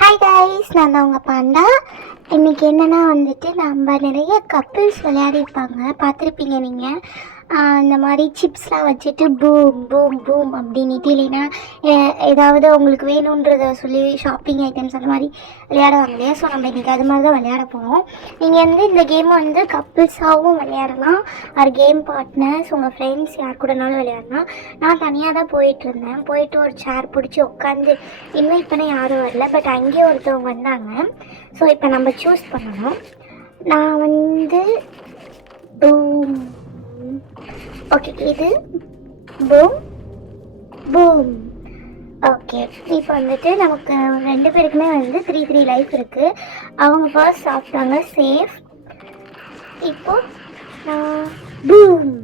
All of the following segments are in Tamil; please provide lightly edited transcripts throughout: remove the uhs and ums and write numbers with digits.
ஹாய் கைஸ், நான் தான் உங்கள் பாண்டா. இன்றைக்கி என்னென்னா வந்துட்டு நம்ம நிறைய கப்பிள்ஸ் விளையாடிருப்பாங்க, பார்த்துருப்பீங்க நீங்கள். இந்த மாதிரி சிப்ஸ்லாம் வச்சுட்டு பூம் பூம் பூம் அப்படின்ட்டு, இல்லைன்னா ஏதாவது உங்களுக்கு வேணுன்றதை சொல்லி ஷாப்பிங் ஐட்டம்ஸ் அந்த மாதிரி விளையாடுவாங்க இல்லையா. ஸோ நம்ம இன்றைக்கி அது மாதிரி தான் விளையாட போகிறோம். நீங்கள் வந்து இந்த கேமை வந்து கப்பிள்ஸாகவும் விளையாடலாம், அது கேம் பார்ட்னர்ஸ் உங்கள் ஃப்ரெண்ட்ஸ் யார் கூடனாலும் விளையாடலாம். நான் தனியாக தான் போயிட்டுருந்தேன். போயிட்டு ஒரு சேர் பிடிச்சி உட்காந்து இன்வைட் பண்ண யாரும் வரல, பட் அங்கேயே ஒருத்தவங்க வந்தாங்க. ஸோ இப்போ நம்ம சூஸ் பண்ணணும். நான் வந்து பூம், ஓகே, இது பூம் பூம். ஓகே, இப்போ வந்துட்டு நமக்கு ரெண்டு பேருக்குமே வந்து 3 லைஃப் இருக்குது. அவங்க ஃபர்ஸ்ட் சாப்பிட்டாங்க, சேஃப். இப்போ நான் பூம்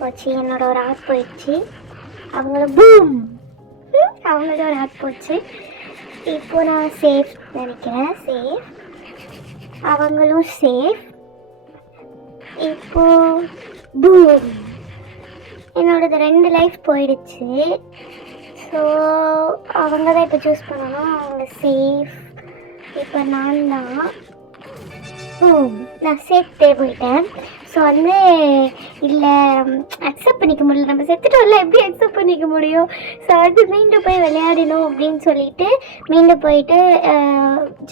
போச்சு, என்னோட ஒரு ஆட் போயிடுச்சு. அவங்கள பூம், அவங்களோட ஒரு ஆட் போச்சு. இப்போ நான் சேஃப் நினைக்கிறேன், சேஃப். அவங்களும் சேஃப். இப்போ பூம், என்னோடது 2 லைஃப் போயிடுச்சு. ஸோ அவங்க தான் இப்போ சூஸ் பண்ணணும். அவங்க சேஃப். இப்போ நான் தான் பூம், நான் சேஃப்டே போயிட்டேன். ஸோ வந்து இல்லை அக்செப்ட் பண்ணிக்க முடியல, நம்ம செத்துட்டோம்ல, எப்படி அக்செப்ட் பண்ணிக்க முடியும்? ஸோ வந்து மீண்டும் போய் விளையாடணும் அப்படின்னு சொல்லிட்டு மீண்டும் போயிட்டு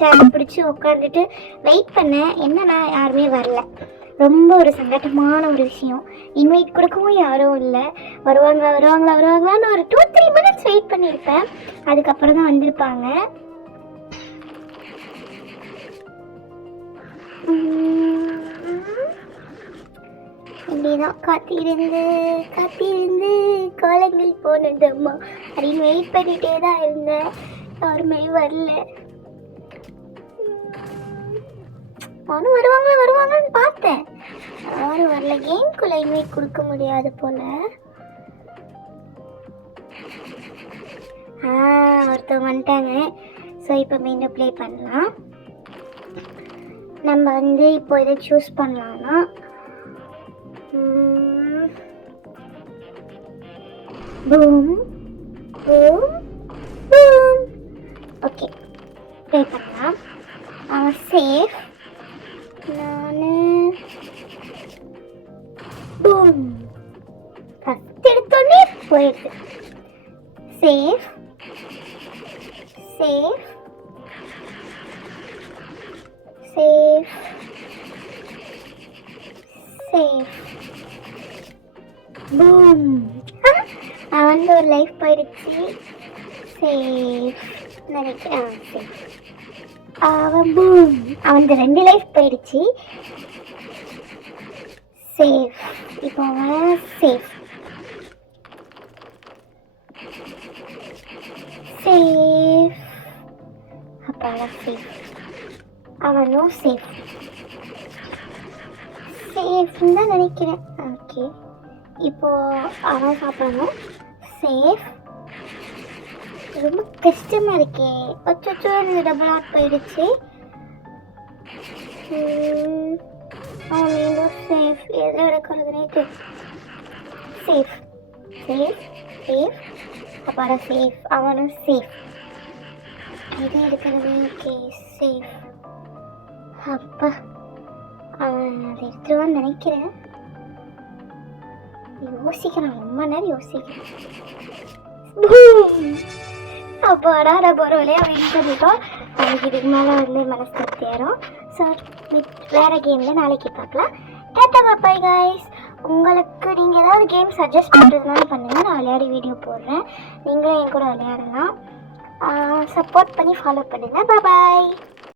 சேர் பிடிச்சி உட்காந்துட்டு வெயிட் பண்ணேன். என்னன்னா யாருமே வரல. ரொம்ப ஒரு சங்கட்டமான ஒரு விஷயம். இன்வைட் கொடுக்கவும் யாரும் இல்லை. வருவாங்களான்னு ஒரு 2-3 மினிட்ஸ் வெயிட் பண்ணியிருப்பேன். அதுக்கப்புறம் தான் வந்திருப்பாங்க. இப்படிதான் காத்திருந்து காலங்கள் போனதம்மா அப்படின்னு வெயிட் பண்ணிகிட்டே தான் இருந்தேன். யாருமே வரல. அவனும் வருவாங்கன்னு பார்த்தேன், யாரும் வரல. கேம்குள்ள இன்வைட் கொடுக்க முடியாது போல. ஒருத்தவங்க வந்துட்டாங்க. ஸோ இப்போ மீண்டும் ப்ளே பண்ணலாம். நம்ம வந்து இப்போ இதை சூஸ் பண்ணலாம்னா boom boom boom. Okay, play பண்ணலாம். சேஃப். நான் பூம், ஃபஸ்ட் எடுத்தோடனே போயிடுது. Safe safe safe safe boom. அவன் வந்து ஒரு லைஃப் போயிடுச்சு. சேஃப் நினைக்கிறேன், சேஃப். அவன் பூம், அவன் 2 லைஃப் போயிடுச்சு. சேஃப். இப்போ அவன் சேஃப் சேஃப். அப்புறம் சேஃப். அவனும் சேஃப் சேஃப்னு தான் நினைக்கிறேன். ஓகே, இப்போ அவன் சாப்பிடணும். சேஃப். ரொம்ப கஷ்டமாக இருக்கே. அச்சோ, எனக்கு டபுள் ஆட் போயிடுச்சு. அவன் மீண்டும் சேஃப். எதில் எடுக்கிறதுனே சேஃப் சேஃப் சேஃப். அப்புறம் சேஃப். அவனும் சேஃப். எது எடுக்கிறது? Okay, safe. அப்பா, அவன் அதை எடுத்துருவான்னு நினைக்கிறேன். யோசிக்கிறான், ரொம்ப நேரம் யோசிக்கிறேன். அப்பாடா, நம்ம ஒரு வழியாக வெயிட் பண்ணிட்டோம். நாளைக்கு இதுக்கு மேலே வந்து மனசு திருப்தியாயிரும். ஸோ வேறு கேமில் நாளைக்கு பார்க்கலாம். Tata bye guys. உங்களுக்கு நீங்கள் ஏதாவது கேம் சஜஸ்ட் பண்ணுறதுனாலும் பண்ணுங்கள், நான் விளையாடி வீடியோ போடுறேன். நீங்களும் என் கூட விளையாடலாம். சப்போர்ட் பண்ணி ஃபாலோ பண்ணுங்கள். பாய்.